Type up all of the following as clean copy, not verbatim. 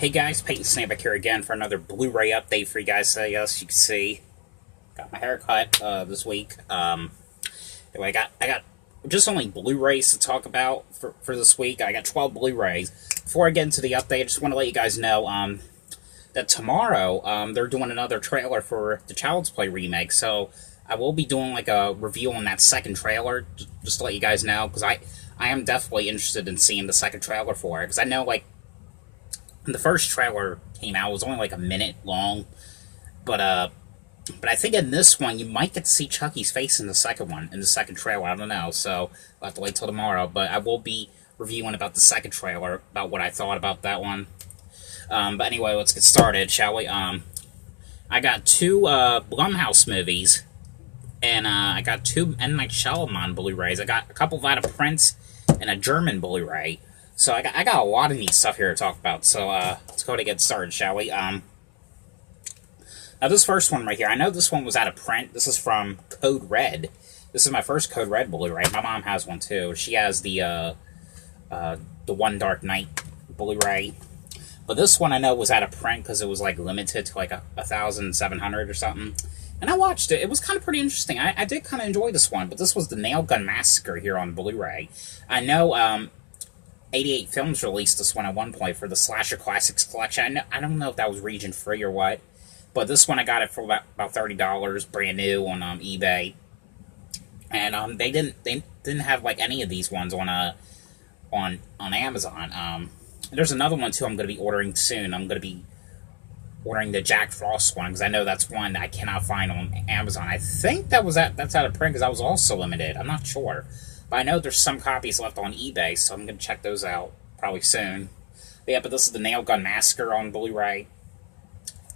Hey guys, Peyton Snapback here again for another Blu-ray update for you guys. So yes, you can see, got my haircut this week. Anyway, I got just only Blu-rays to talk about for this week. I got 12 Blu-rays. Before I get into the update, I just want to let you guys know that tomorrow they're doing another trailer for the Child's Play remake. So I will be doing like a review on that second trailer, just to let you guys know, because I am definitely interested in seeing the second trailer for it, because I know like when the first trailer came out, it was only like a minute long, but I think in this one you might get to see Chucky's face in the second one, in the second trailer. I don't know, so I'll have to wait till tomorrow. But I will be reviewing about the second trailer, about what I thought about that one. But anyway, let's get started, shall we? I got two Blumhouse movies, and I got two M. Night Shyamalan Blu-rays. I got a couple of out of print and a German Blu-ray. So I got a lot of neat stuff here to talk about. So let's go to get started, shall we? Now this first one right here, I know this one was out of print. This is from Code Red. This is my first Code Red Blu-ray. My mom has one too. She has the One Dark Night Blu-ray. But this one I know was out of print because it was like limited to like 1,700 or something. And I watched it. It was kind of pretty interesting. I did kind of enjoy this one. But this was the Gun Massacre here on Blu-ray. I know 88 Films released this one at one point for the Slasher Classics collection. I don't know if that was region free or what, but this one I got it for about $30, brand new on eBay. And they didn't have like any of these ones on Amazon. There's another one too I'm going to be ordering soon. I'm going to be ordering the Jack Frost one because I know that's one that I cannot find on Amazon. I think that's out of print because that was also limited. I'm not sure. But I know there's some copies left on eBay, so I'm going to check those out probably soon. But yeah, but this is the Gun Massacre on Blu-ray.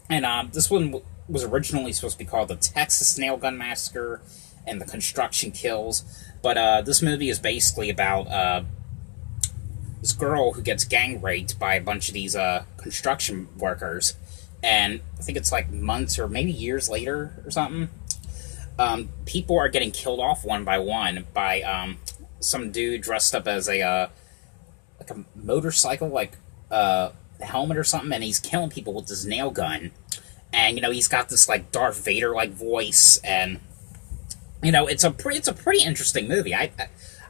And this one was originally supposed to be called the Texas Gun Massacre and the Construction Kills. But this movie is basically about this girl who gets gang raped by a bunch of these construction workers. And I think it's like months or maybe years later or something. People are getting killed off one by one by some dude dressed up as a motorcycle, like helmet or something, and he's killing people with his nail gun. And he's got this like Darth Vader like voice, and it's a pretty interesting movie. I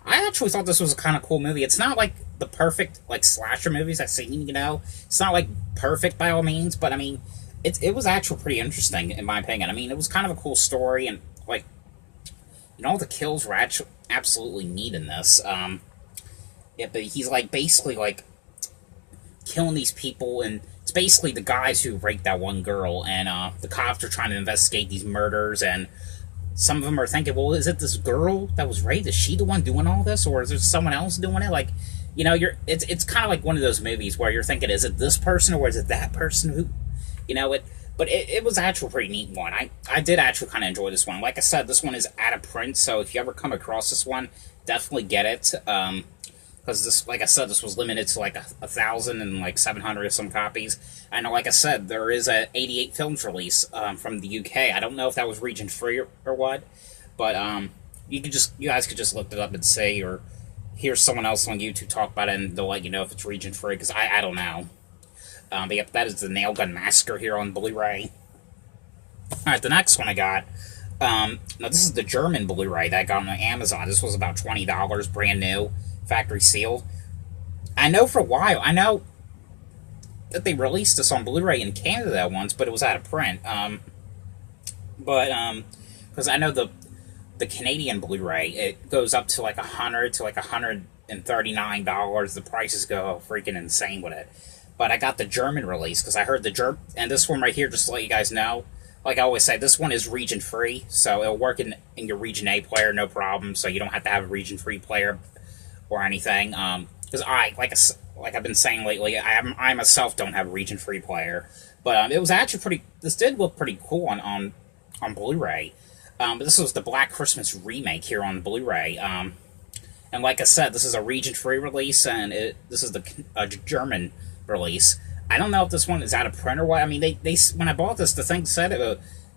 actually thought this was a kind of cool movie. It's not like the perfect like slasher movies I've seen. It's not like perfect by all means, but I mean, it was actually pretty interesting in my opinion. I mean, it was kind of a cool story, and like, all the kills were actually absolutely neat in this. Yeah, but he's like basically like killing these people, and it's basically the guys who raped that one girl, and the cops are trying to investigate these murders, and some of them are thinking, well, is it this girl that was raped? Is she the one doing all this, or is there someone else doing it? Like, it's kind of like one of those movies where you're thinking, is it this person or is it that person who, But it was actually a pretty neat one. I did actually kind of enjoy this one. Like I said, this one is out of print, so if you ever come across this one, definitely get it. Because this, like I said, this was limited to like 1,700 of some copies. And like I said, there is a 88 Films release from the UK. I don't know if that was region free or what, but you guys could just look it up and say, or hear someone else on YouTube talk about it, and they'll let you know if it's region free. Because I don't know. But yep, that is the Gun Massacre here on Blu-ray. Alright, the next one I got, now this is the German Blu-ray that I got on Amazon. This was about $20, brand new, factory sealed. I know for a while, I know that they released this on Blu-ray in Canada once, but it was out of print. Because I know the Canadian Blu-ray, it goes up to like $100 to like $139. The prices go freaking insane with it. But I got the German release because I heard the and this one right here, just to let you guys know, like I always say, this one is region free, so it'll work in your region A player, no problem. So you don't have to have a region free player or anything. Because like I've been saying lately, I myself don't have a region free player, but it was actually pretty. This did look pretty cool on Blu-ray. But this was the Black Christmas remake here on Blu-ray. And like I said, this is a region free release, and this is the German release. I don't know if this one is out of print or what. I mean, they when I bought this, the thing said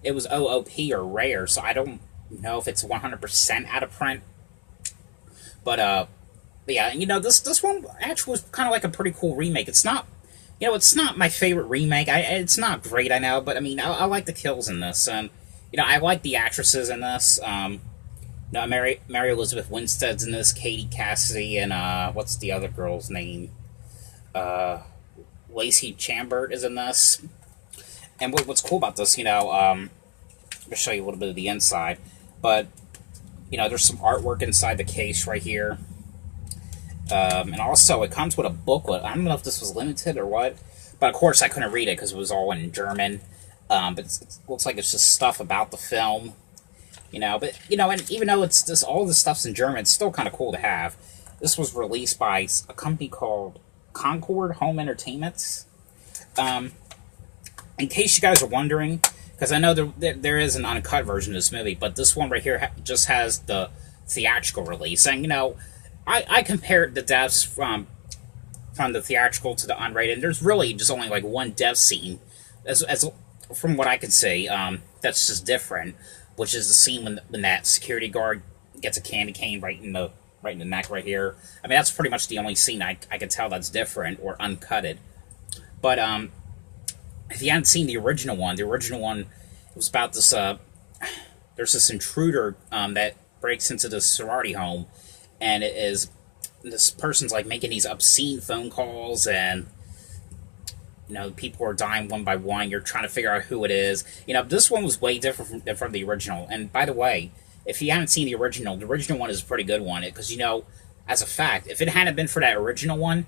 it was OOP or rare, so I don't know if it's 100% out of print. But yeah, this one actually was kind of like a pretty cool remake. It's not You know, it's not my favorite remake. It's not great, I know, but I mean, I like the kills in this, and you know, I like the actresses in this. You know, Mary Elizabeth Winstead's in this, Katie Cassidy, and what's the other girl's name? Uh, Lacey Chambert is in this. And what's cool about this, you know, I'll show you a little bit of the inside, but you know, there's some artwork inside the case right here. And also, it comes with a booklet. I don't know if this was limited or what, but of course I couldn't read it because it was all in German. But it looks like it's just stuff about the film, you know. But you know, and even though it's this, all this stuff's in German, it's still kind of cool to have. This was released by a company called Concord Home Entertainment. Um, in case you guys are wondering, because I know there is an uncut version of this movie, but this one right here just has the theatrical release, and you know, I compared the deaths from the theatrical to the unrated, and there's really just only like one death scene, as from what I can see, that's just different, which is the scene when that security guard gets a candy cane right in the neck right here. I mean, that's pretty much the only scene I can tell that's different or uncutted. But if you haven't seen the original one, it was about this. There's this intruder that breaks into the sorority home, and it is this person's like making these obscene phone calls, and you know, people are dying one by one. You're trying to figure out who it is. You know, this one was way different from the original. And by the way, if you haven't seen the original one is a pretty good one. Because, you know, as a fact, if it hadn't been for that original one,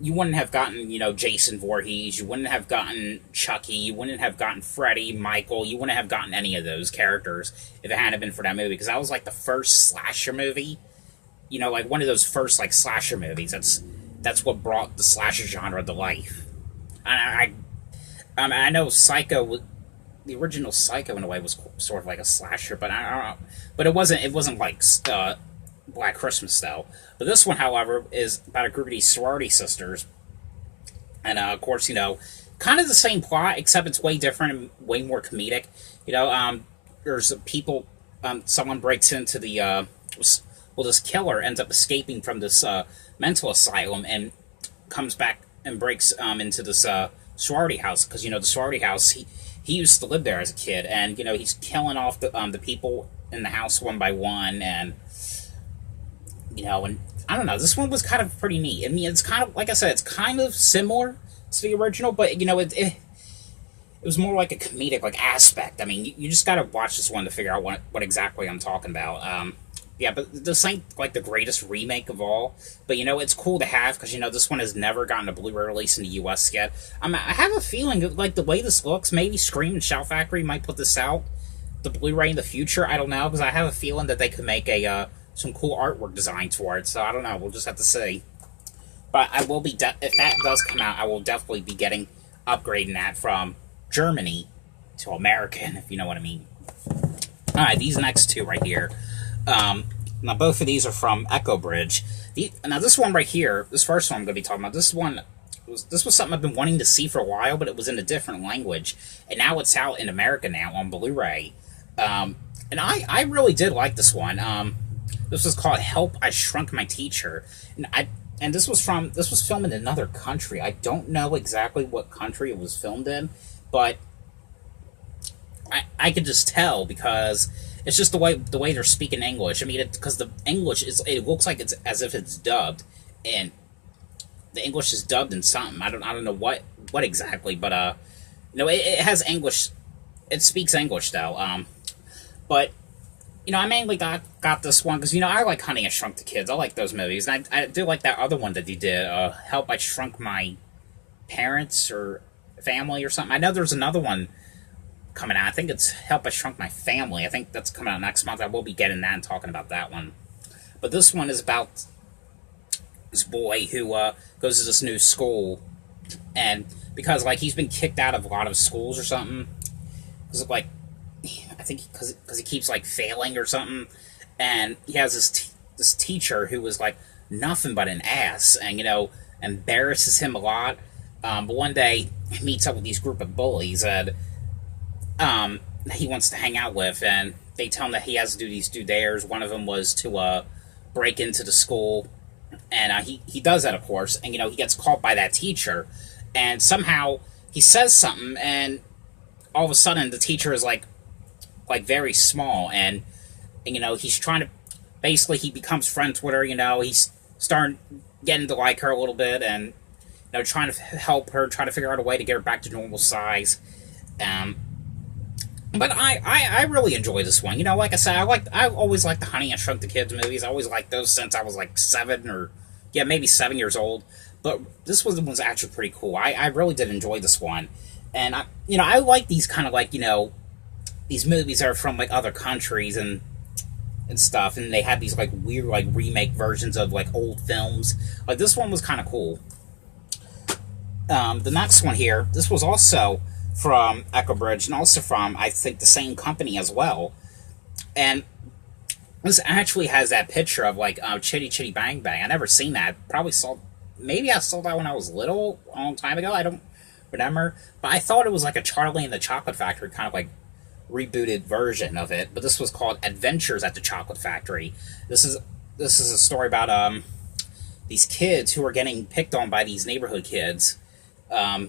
you wouldn't have gotten, you know, Jason Voorhees. You wouldn't have gotten Chucky. You wouldn't have gotten Freddy, Michael. You wouldn't have gotten any of those characters if it hadn't been for that movie. Because that was like the first slasher movie. You know, like one of those first like slasher movies. That's what brought the slasher genre to life. I know Psycho, the original Psycho in a way was sort of like a slasher, but I don't know. But it wasn't like Black Christmas though. But this one, however, is about a group of these sorority sisters, and of course, you know, kind of the same plot except it's way different and way more comedic. You know, there's people, someone breaks into the this killer ends up escaping from this mental asylum and comes back and breaks into this sorority house, because you know the sorority house, he used to live there as a kid, and you know he's killing off the people in the house one by one, and you know, and I don't know, this one was kind of pretty neat. I mean, it's kind of like I said, it's kind of similar to the original, but you know it was more like a comedic like aspect. I mean, you just gotta watch this one to figure out what exactly I'm talking about. Yeah, but this ain't like the greatest remake of all. But you know, it's cool to have because you know this one has never gotten a Blu-ray release in the U.S. yet. I have a feeling that, like the way this looks, maybe Scream and Shout Factory might put this out, the Blu-ray in the future. I don't know, because I have a feeling that they could make a some cool artwork design for it. So I don't know. We'll just have to see. But I will be if that does come out, I will definitely be upgrading that from Germany to American, if you know what I mean. All right, these next two right here. Now both of these are from Echo Bridge. Now this one right here, this first one I'm going to be talking about, this was something I've been wanting to see for a while, but it was in a different language, and now it's out in America now on Blu-ray. And I really did like this one. This was called Help, I Shrunk My Teacher, and this was filmed in another country. I don't know exactly what country it was filmed in, but I could just tell because it's just the way they're speaking English. I mean, because the English it looks like it's as if it's dubbed, and the English is dubbed in something. I don't know what exactly, but you know, it has English. It speaks English though. But you know, I mainly got this one because you know I like Honey, I Shrunk the Kids. I like those movies, and I do like that other one that they did, Help, I Shrunk My Parents or Family or something. I know there's another one coming out. I think it's Help, I Shrunk My Family. I think that's coming out next month. I will be getting that and talking about that one. But this one is about this boy who goes to this new school, and because like he's been kicked out of a lot of schools or something, because like I think because he keeps like failing or something, and he has this teacher who was like nothing but an ass, and you know embarrasses him a lot. But one day he meets up with these group of bullies and he wants to hang out with, and they tell him that he has to do these two dares. One of them was to break into the school, and he does that, of course, and you know he gets caught by that teacher, and somehow he says something, and all of a sudden the teacher is like very small, and he's trying to, basically he becomes friends with her. He's starting getting to like her a little bit, and trying to help her, trying to figure out a way to get her back to normal size. But I really enjoy this one. Like I said, I always liked the Honey I Shrunk the Kids movies. I always liked those since I was like 7, or yeah, maybe 7 years old. But this was actually pretty cool. I really did enjoy this one, and I like these kind of like these movies that are from like other countries and stuff, and they have these like weird like remake versions of like old films. Like this one was kind of cool. The next one here, this was also from Echo Bridge, and also from, I think, the same company as well. And this actually has that picture of like Chitty Chitty Bang Bang. I never seen that. Maybe I saw that when I was little, a long time ago. I don't remember, but I thought it was like a Charlie and the Chocolate Factory kind of like rebooted version of it. But this was called Adventures at the Chocolate Factory. This is a story about these kids who are getting picked on by these neighborhood kids. And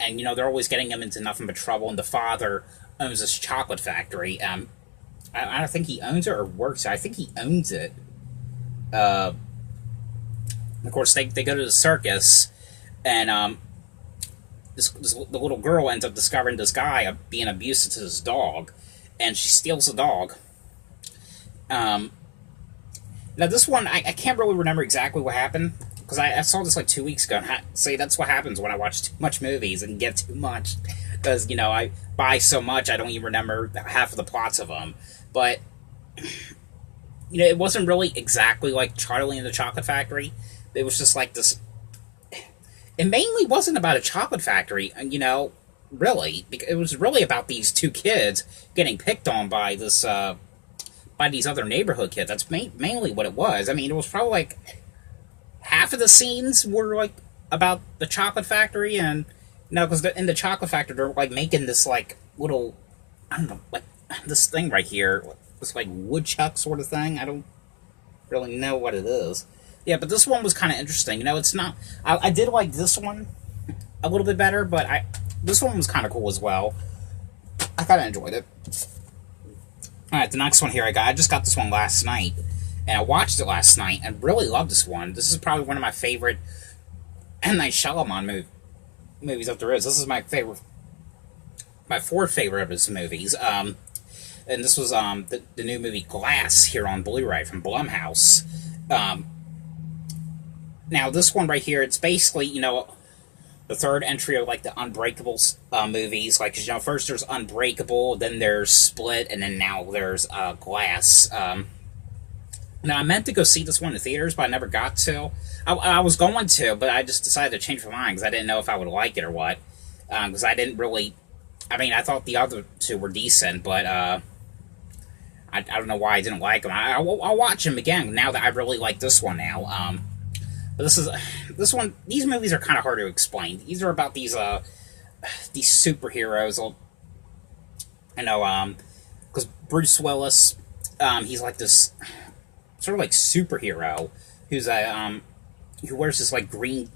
they're always getting them into nothing but trouble, and the father owns this chocolate factory. I don't think he owns it or works it. I think he owns it. Of course, they go to the circus, and the little girl ends up discovering this guy being abusive to this dog, and she steals the dog. Now this one, I can't really remember exactly what happened, because I saw this like 2 weeks ago, and that's what happens when I watch too much movies and get too much, because, I buy so much, I don't even remember half of the plots of them. But, it wasn't really exactly like Charlie and the Chocolate Factory. It was just like this, it mainly wasn't about a chocolate factory, really. It was really about these two kids getting picked on by this, by these other neighborhood kids. That's mainly what it was. I mean, it was probably like half of the scenes were like about the chocolate factory, and because in the chocolate factory they're like making this like little, I don't know, like this thing right here, this like woodchuck sort of thing. I don't really know what it is. Yeah, but this one was kind of interesting. It's not. I did like this one a little bit better, but this one was kind of cool as well. I kind of enjoyed it. All right, the next one here I just got this one last night, and I watched it last night and really loved this one. This is probably one of my favorite M. Night Shyamalan movies that there is. This is my fourth favorite of his movies. And this was the new movie Glass here on Blu-ray from Blumhouse. Now this one right here, it's basically the third entry of like the Unbreakable movies. Like, first there's Unbreakable, then there's Split, and then now there's Glass. Now I meant to go see this one in theaters, but I never got to. I was going to, but I just decided to change my mind because I didn't know if I would like it or what. Because I didn't really. I mean, I thought the other two were decent, but I don't know why I didn't like them. I'll watch them again now that I really like this one now. But this one. These movies are kind of hard to explain. These are about these superheroes. Because Bruce Willis, he's like this sort of like superhero who's who wears this like green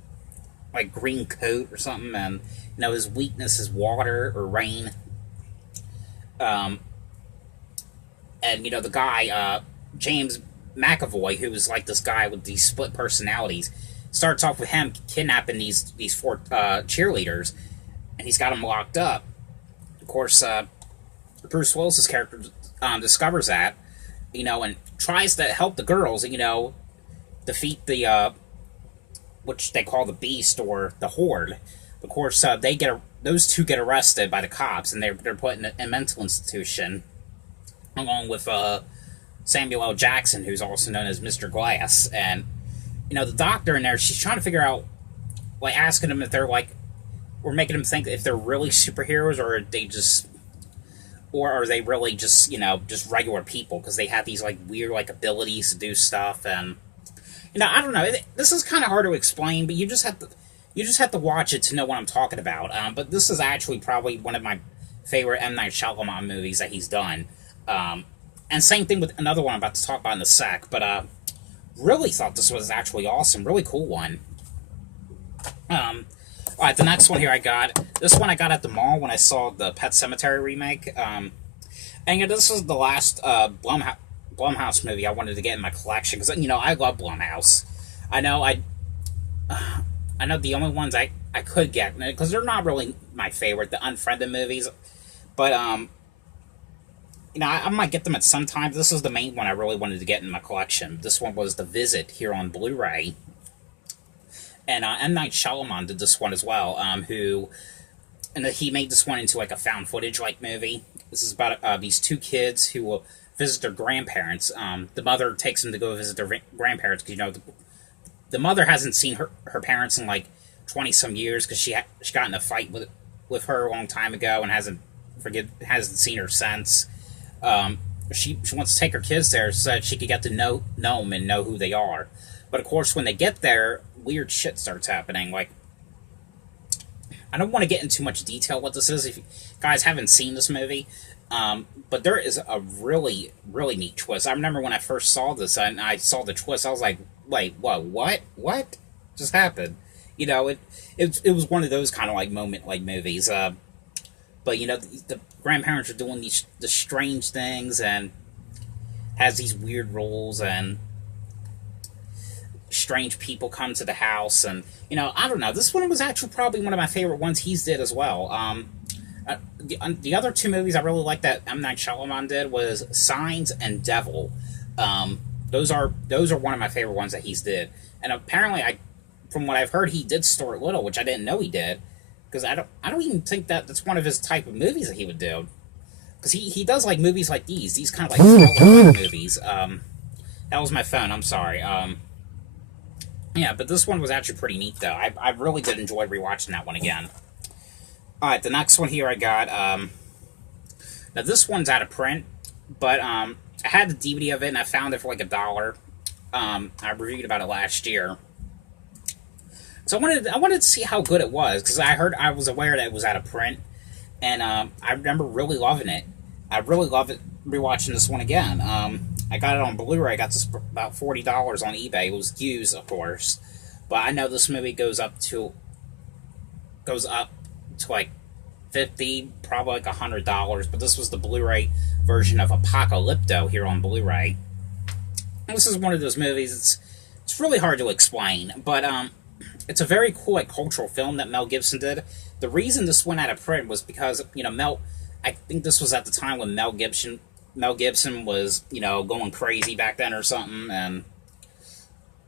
coat or something, and his weakness is water or rain. And the guy James McAvoy, who was like this guy with these split personalities, starts off with him kidnapping these four cheerleaders, and he's got them locked up. Of course, Bruce Willis's character discovers that, and tries to help the girls, defeat the which they call the Beast or the Horde. Of course, those two get arrested by the cops, and they're put in a mental institution, along with Samuel L. Jackson, who's also known as Mr. Glass. And the doctor in there, she's trying to figure out, like, asking them if they're like, or making them think if they're really superheroes, or are they really just just regular people, because they have these like weird like abilities to do stuff. And I don't know, this is kind of hard to explain, but you just have to watch it to know what I'm talking about. But this is actually probably one of my favorite M. Night Shyamalan movies that he's done. And same thing with another one I'm about to talk about in a sec. But really thought this was actually awesome, really cool one. Alright, the next one here I got. This one I got at the mall when I saw the Pet Sematary remake. And this is the last Blumhouse movie I wanted to get in my collection, because, I love Blumhouse. I know the only ones I could get, because they're not really my favorite, the Unfriended movies, but, I might get them at some time. This is the main one I really wanted to get in my collection. This one was The Visit here on Blu-ray. And M. Night Shyamalan did this one as well, and he made this one into like a found footage-like movie. This is about these two kids who will visit their grandparents. The mother takes them to go visit their grandparents, because, the mother hasn't seen her parents in like 20-some years, because she got in a fight with her a long time ago and hasn't seen her since. She wants to take her kids there so that she could get to know them and know who they are. But of course, when they get there, weird shit starts happening. Like, I don't want to get into too much detail what this is if you guys haven't seen this movie, but there is a really, really neat twist. I remember when I first saw this and I saw the twist, I was like, wait, what just happened? It was one of those kind of like moment like movies. But the grandparents are doing the strange things and has these weird rules, and strange people come to the house, and I don't know. This one was actually probably one of my favorite ones he's did as well. The other two movies I really liked that M. Night Shyamalan did was Signs and Devil. Those are one of my favorite ones that he's did. And apparently, from what I've heard, he did Stuart Little, which I didn't know he did, because I don't even think that's one of his type of movies that he would do. Because he does like movies like these kind of like thriller movies. That was my phone. I'm sorry. Yeah, but this one was actually pretty neat, though. I really did enjoy rewatching that one again. Alright, the next one here I got, now this one's out of print, but, I had the DVD of it, and I found it for like $1. I reviewed about it last year. So I wanted to see how good it was, because I was aware that it was out of print, and, I remember really loving it. I really love it rewatching this one again. I got it on Blu-ray. I got this for about $40 on eBay. It was used, of course, but I know this movie goes up to like $50, probably like $100. But this was the Blu-ray version of Apocalypto here on Blu-ray. This is one of those movies. It's really hard to explain, but it's a very cool like cultural film that Mel Gibson did. The reason this went out of print was because I think this was at the time when Mel Gibson was, going crazy back then or something, and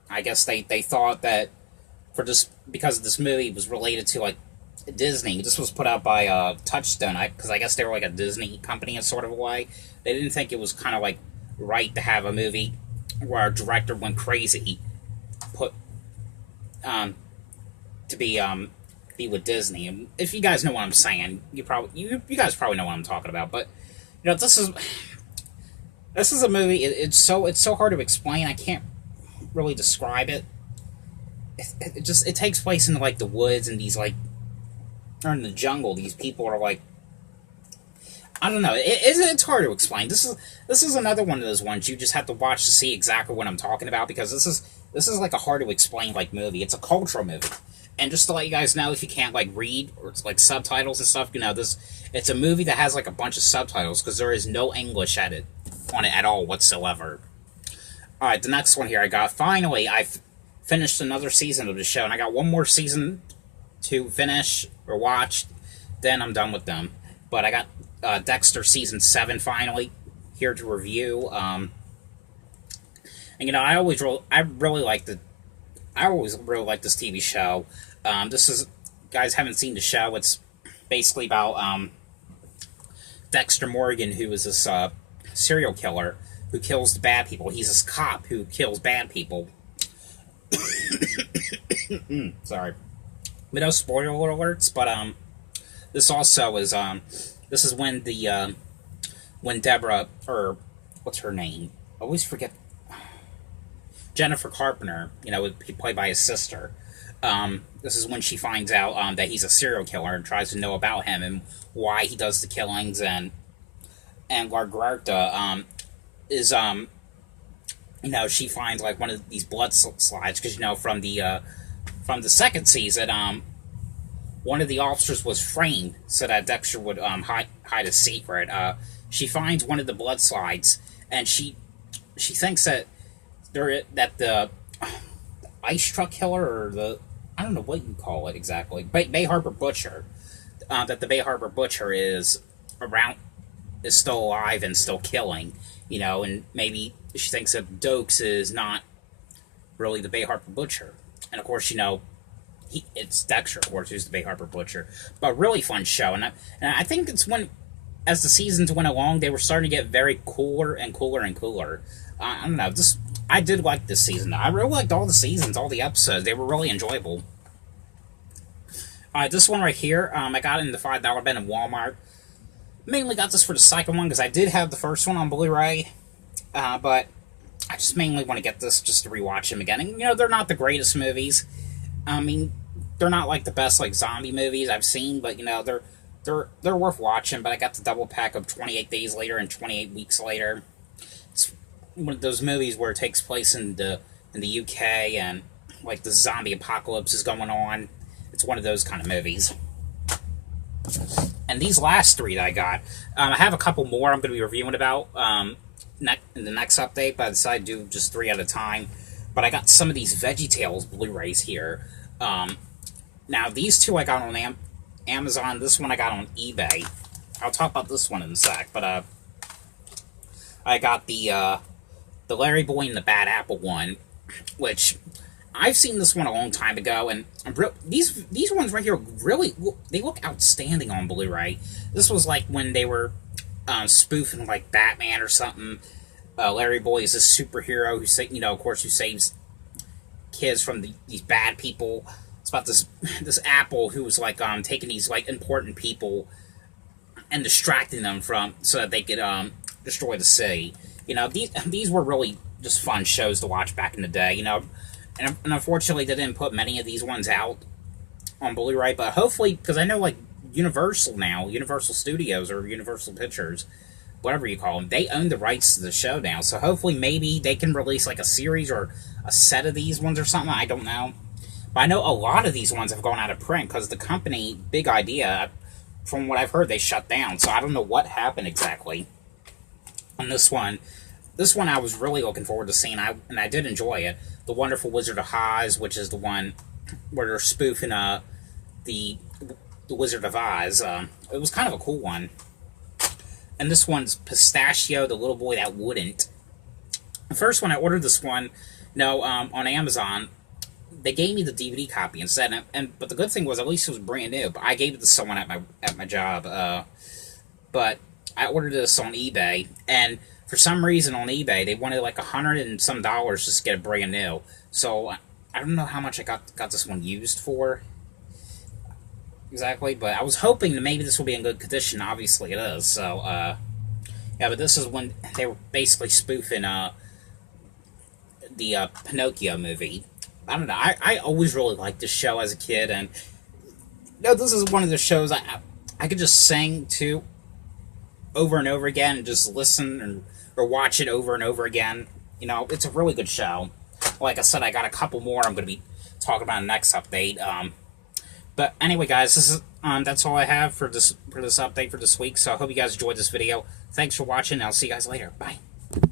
I guess they thought that because this movie was related to, like, Disney, this was put out by Touchstone, because I guess they were like a Disney company in sort of a way. They didn't think it was kind of, like, right to have a movie where a director went crazy to be with Disney. And if you guys know what I'm saying, you guys probably know what I'm talking about, but, this is a movie. It's so hard to explain. I can't really describe it. It takes place in like the woods and or in the jungle. These people are like, I don't know. It's hard to explain. This is another one of those ones you just have to watch to see exactly what I'm talking about, because this is like a hard to explain like movie. It's a cultural movie. And just to let you guys know, if you can't like read or it's like subtitles and stuff, it's a movie that has like a bunch of subtitles, because there is no English on it at all whatsoever. Alright, the next one here I got. Finally, I've finished another season of the show, and I got one more season to finish or watch, then I'm done with them. But I got Dexter Season 7 finally here to review. And I always really like this TV show. This is, guys haven't seen the show, it's basically about Dexter Morgan, who is this serial killer who kills the bad people. He's this cop who kills bad people. Sorry. But no spoiler alerts, but this also is this is when when Deborah, or what's her name? I always forget. Jennifer Carpenter, played by his sister. This is when she finds out that he's a serial killer and tries to know about him and why he does the killings, and Largarta is she finds like one of these blood slides, because from the second season one of the officers was framed so that Dexter would hide a secret. She finds one of the blood slides, and she thinks that the ice truck killer, or the, I don't know what you call it exactly, Bay Harbor Butcher, that the Bay Harbor Butcher is still alive and still killing, and maybe she thinks that Dokes is not really the Bay Harbor Butcher. And of course, it's Dexter, of course, who's the Bay Harbor Butcher. But really fun show, and I think it's when, as the seasons went along, they were starting to get very cooler and cooler and cooler. I don't know, I did like this season. I really liked all the seasons, all the episodes. They were really enjoyable. This one right here, I got in the $5 bin in Walmart. Mainly got this for the second one, because I did have the first one on Blu-ray. But I just mainly want to get this just to rewatch them again. And, they're not the greatest movies. I mean, they're not like the best zombie movies I've seen, but they're worth watching. But I got the double pack of 28 Days Later and 28 Weeks Later. It's one of those movies where it takes place in the UK, and like the zombie apocalypse is going on. It's one of those kind of movies. And these last three that I got, I have a couple more I'm going to be reviewing about in the next update, but I decided to do just 3 at a time. But I got some of these VeggieTales Blu-rays here. Now, these two I got on Amazon. This one I got on eBay. I'll talk about this one in a sec. But I got the LARRYBOY and the Bad Apple one, which I've seen this one a long time ago, and these ones right here really they look outstanding on Blu-ray. This was like when they were spoofing like Batman or something. LARRYBOY is a superhero who of course, who saves kids from these bad people. It's about this apple who was like taking these like important people and distracting them so that they could destroy the city. These were really just fun shows to watch back in the day. And unfortunately, they didn't put many of these ones out on Blu-ray, but hopefully, because I know, like, Universal Studios, or Universal Pictures, whatever you call them, they own the rights to the show now, so hopefully maybe they can release, like, a series or a set of these ones or something, I don't know. But I know a lot of these ones have gone out of print, because the company, Big Idea, from what I've heard, they shut down, so I don't know what happened exactly on this one. This one I was really looking forward to seeing, and I did enjoy it. The Wonderful Wizard of Oz, which is the one where they're spoofing the Wizard of Oz. It was kind of a cool one. And this one's Pistachio, the Little Boy That Wouldn't. The first one, I ordered this one, on Amazon. They gave me the DVD copy instead, but the good thing was, at least it was brand new. But I gave it to someone at my job. But I ordered this on eBay, and for some reason on eBay, they wanted like $100 and some just to get it brand new. So I don't know how much I got this one used for exactly, but I was hoping that maybe this will be in good condition. Obviously it is. So yeah, but this is when they were basically spoofing the Pinocchio movie. I don't know. I always really liked this show as a kid, and this is one of the shows I could just sing to over and over again, and just listen or watch it over and over again. It's a really good show. Like I said, I got a couple more I'm going to be talking about in the next update. But anyway, guys, this is that's all I have for this update for this week. So I hope you guys enjoyed this video. Thanks for watching, and I'll see you guys later. Bye.